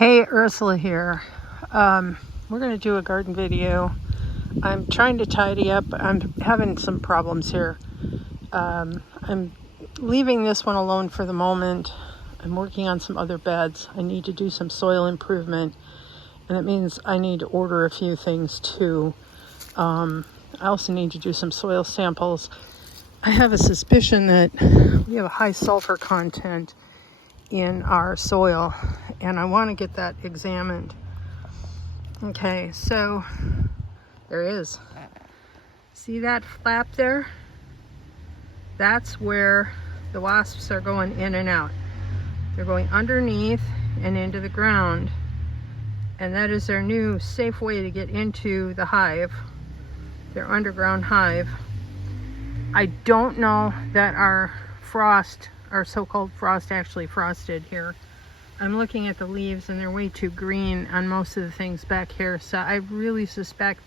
Hey, Ursula here. We're going to do a garden video. I'm trying to tidy up. I'm having some problems here. I'm leaving this one alone for the moment. I'm working on some other beds. I need to do some soil improvement, and it means I need to order a few things too. I also need to do some soil samples. I have a suspicion that we have a high sulfur content in our soil, and I want to get that examined. Okay, so there is. See that flap there? That's where the wasps are going in and out. They're going underneath and into the ground, and that is their new safe way to get into the hive, their underground hive. I don't know that our so-called frost actually frosted here. I'm looking at the leaves and they're way too green on most of the things back here, so I really suspect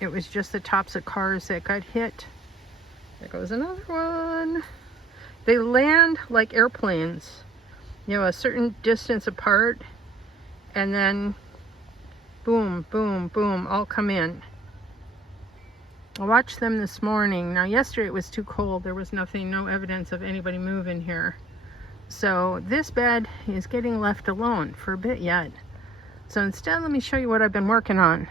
it was just the tops of cars that got hit. There goes another one. They land like airplanes, you know, a certain distance apart, and then boom, boom, boom, all come in. I watched them this morning. Now yesterday it was too cold. There was no evidence of anybody moving here. So this bed is getting left alone for a bit yet. So instead, let me show you what I've been working on.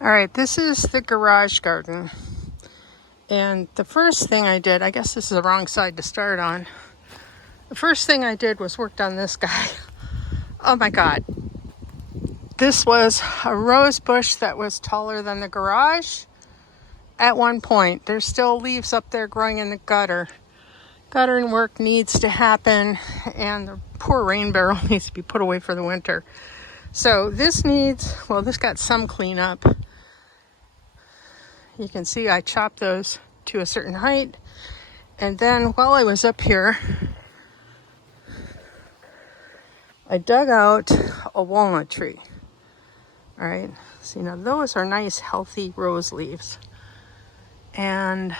All right, this is the garage garden. And the first thing I did, I guess this is the wrong side to start on. The first thing I did was worked on this guy. Oh my God. This was a rose bush that was taller than the garage. At one point, there's still leaves up there growing in the gutter. Guttering work needs to happen, and the poor rain barrel needs to be put away for the winter. So this needs, well, this got some cleanup. You can see I chopped those to a certain height. And then while I was up here, I dug out a walnut tree. All right, see, now those are nice, healthy rose leaves. And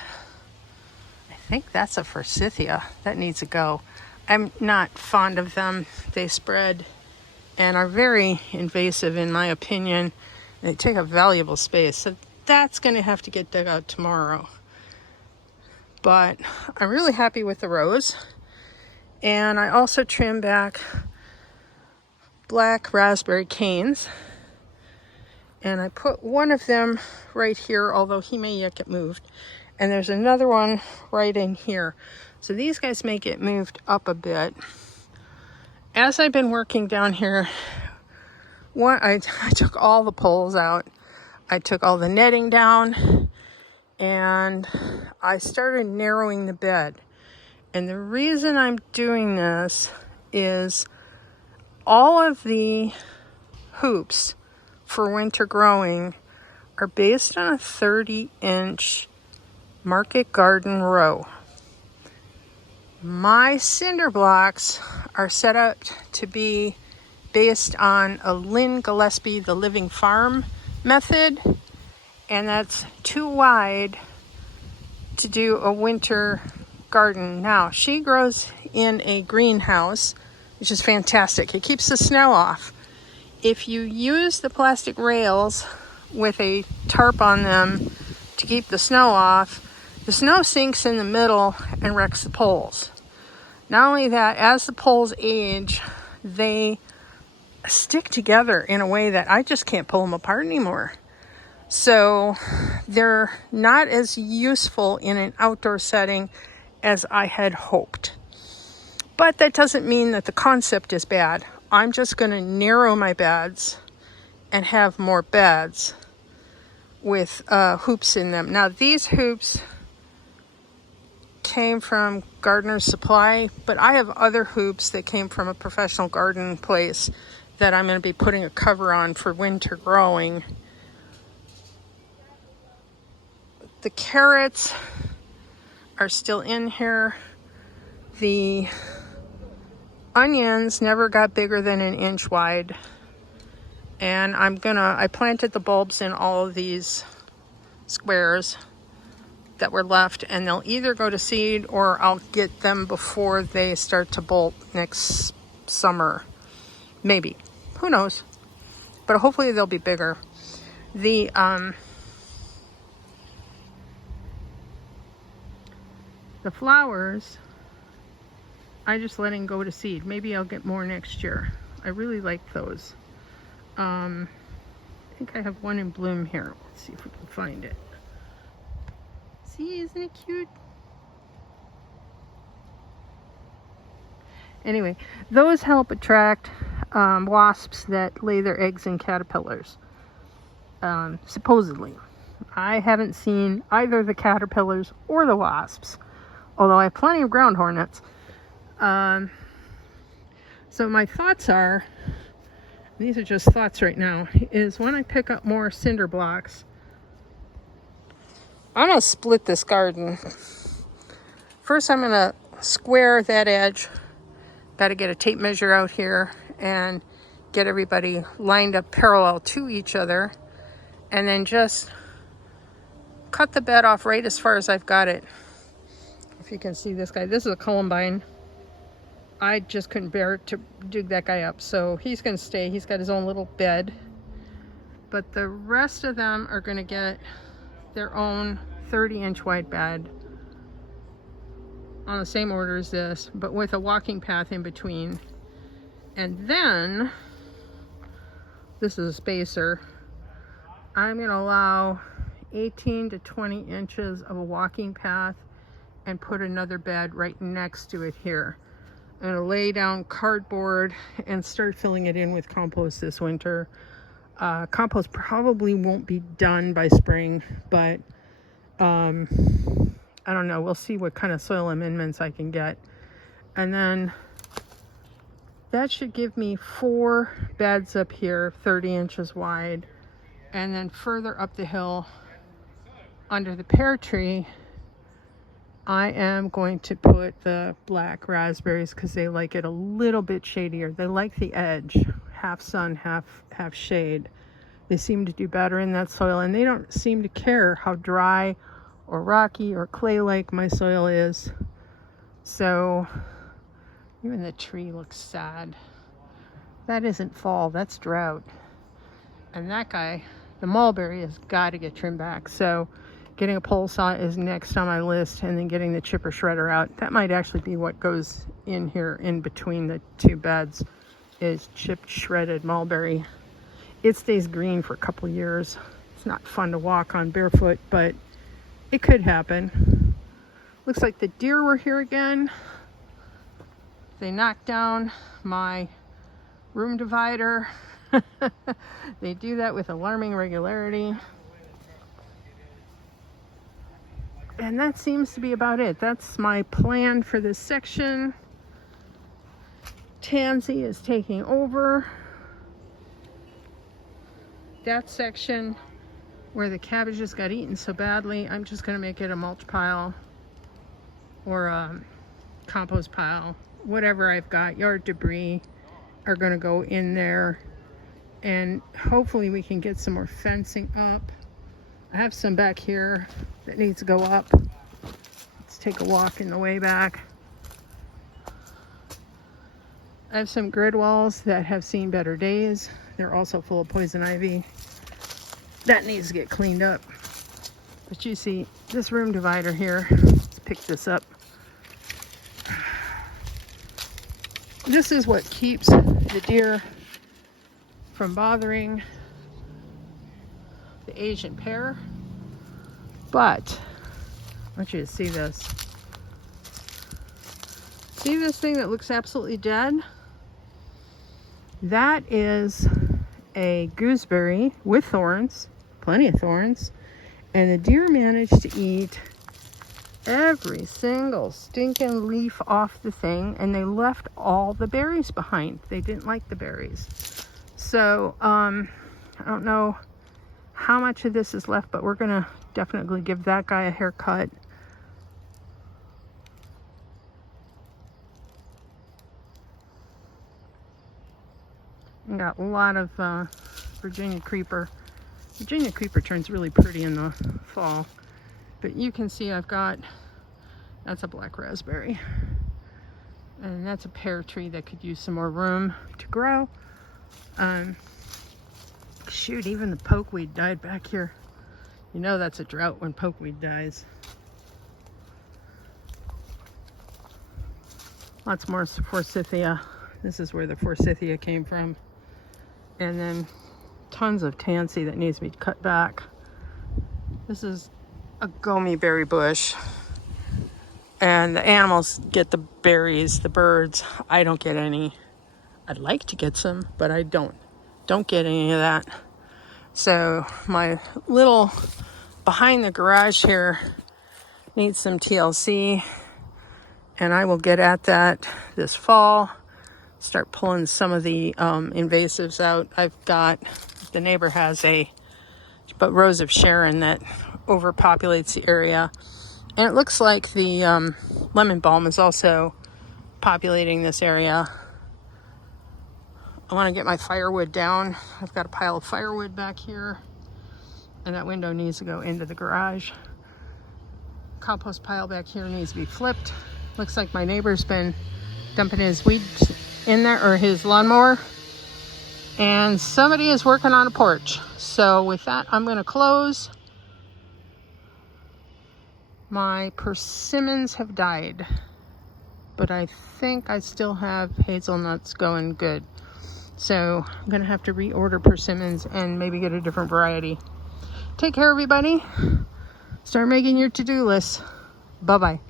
I think that's a forsythia. That needs to go. I'm not fond of them. They spread and are very invasive in my opinion. They take up valuable space. So that's going to have to get dug out tomorrow. But I'm really happy with the rose. And I also trimmed back black raspberry canes. And I put one of them right here, although he may yet get moved. And there's another one right in here. So these guys may get moved up a bit. As I've been working down here, I took all the poles out. I took all the netting down. And I started narrowing the bed. And the reason I'm doing this is all of the hoops for winter growing are based on a 30-inch market garden row. My cinder blocks are set up to be based on a Lynn Gillespie, the Living Farm method, and that's too wide to do a winter garden. Now, she grows in a greenhouse, which is fantastic. It keeps the snow off. If you use the plastic rails with a tarp on them to keep the snow off, the snow sinks in the middle and wrecks the poles. Not only that, as the poles age, they stick together in a way that I just can't pull them apart anymore. So they're not as useful in an outdoor setting as I had hoped. But that doesn't mean that the concept is bad. I'm just going to narrow my beds and have more beds with hoops in them. Now these hoops came from Gardener's Supply, but I have other hoops that came from a professional garden place that I'm going to be putting a cover on for winter growing. The carrots are still in here. The onions never got bigger than an inch wide. And I planted the bulbs in all of these squares that were left, and they'll either go to seed or I'll get them before they start to bolt next summer. Maybe. who knows? But hopefully they'll be bigger. The flowers, I just letting go to seed. Maybe I'll get more next year. I really like those. I think I have one in bloom here. Let's see if we can find it. See, isn't it cute? Anyway, those help attract wasps that lay their eggs in caterpillars. Supposedly. I haven't seen either the caterpillars or the wasps, although I have plenty of ground hornets. So my thoughts are, these are just thoughts right now, is when I pick up more cinder blocks, I'm going to split this garden. First, I'm going to square that edge. Got to get a tape measure out here and get everybody lined up parallel to each other. And then just cut the bed off right as far as I've got it. If you can see this guy, this is a columbine. I just couldn't bear to dig that guy up, so he's going to stay. He's got his own little bed. But the rest of them are going to get their own 30-inch wide bed on the same order as this, but with a walking path in between. And then, this is a spacer, I'm going to allow 18 to 20 inches of a walking path and put another bed right next to it here. I'm going to lay down cardboard and start filling it in with compost this winter. Compost probably won't be done by spring, but I don't know. We'll see what kind of soil amendments I can get. And then that should give me 4 beds up here, 30 inches wide. And then further up the hill under the pear tree, I am going to put the black raspberries because they like it a little bit shadier. They like the edge, half sun, half shade. They seem to do better in that soil, and they don't seem to care how dry or rocky or clay-like my soil is. So even the tree looks sad. That isn't fall, that's drought. And that guy, the mulberry, has got to get trimmed back. So getting a pole saw is next on my list, and then getting the chipper shredder out. That might actually be what goes in here in between the 2 beds, is chipped shredded mulberry. It stays green for a couple of years. It's not fun to walk on barefoot, but it could happen. Looks like the deer were here again. They knocked down my room divider. They do that with alarming regularity. And that seems to be about it. That's my plan for this section. Tansy is taking over that section where the cabbages got eaten so badly. I'm just going to make it a mulch pile or a compost pile. Whatever I've got, yard debris, are going to go in there. And hopefully we can get some more fencing up. I have some back here that needs to go up. Let's take a walk in the way back. I have some grid walls that have seen better days. They're also full of poison ivy. That needs to get cleaned up. But you see, this room divider here, let's pick this up. This is what keeps the deer from bothering the Asian pear. But I want you to see this. See this thing that looks absolutely dead? That is a gooseberry with thorns, plenty of thorns, and the deer managed to eat every single stinking leaf off the thing, and they left all the berries behind. They didn't like the berries. So I don't know how much of this is left, but we're gonna definitely give that guy a haircut. And got a lot of Virginia creeper. Virginia creeper turns really pretty in the fall. But you can see I've got, that's a black raspberry. And that's a pear tree that could use some more room to grow. Shoot, even the pokeweed died back here. You know that's a drought when pokeweed dies. Lots more forsythia. This is where the forsythia came from. And then tons of tansy that needs to be cut back. This is a gomi berry bush. And the animals get the berries, the birds. I don't get any. I'd like to get some, but I don't get any of that. So my little behind the garage here needs some TLC, and I will get at that this fall. Start pulling some of the invasives out. I've got, the neighbor has a Rose of Sharon that overpopulates the area, and it looks like the lemon balm is also populating this area. I want to get my firewood down. I've got a pile of firewood back here, and that window needs to go into the garage. Compost pile back here needs to be flipped. Looks like my neighbor's been dumping his weeds in there, or his lawnmower, and somebody is working on a porch. So with that, I'm going to close. My persimmons have died, but I think I still have hazelnuts going good. So I'm going to have to reorder persimmons and maybe get a different variety. Take care, everybody. Start making your to-do list. Bye-bye.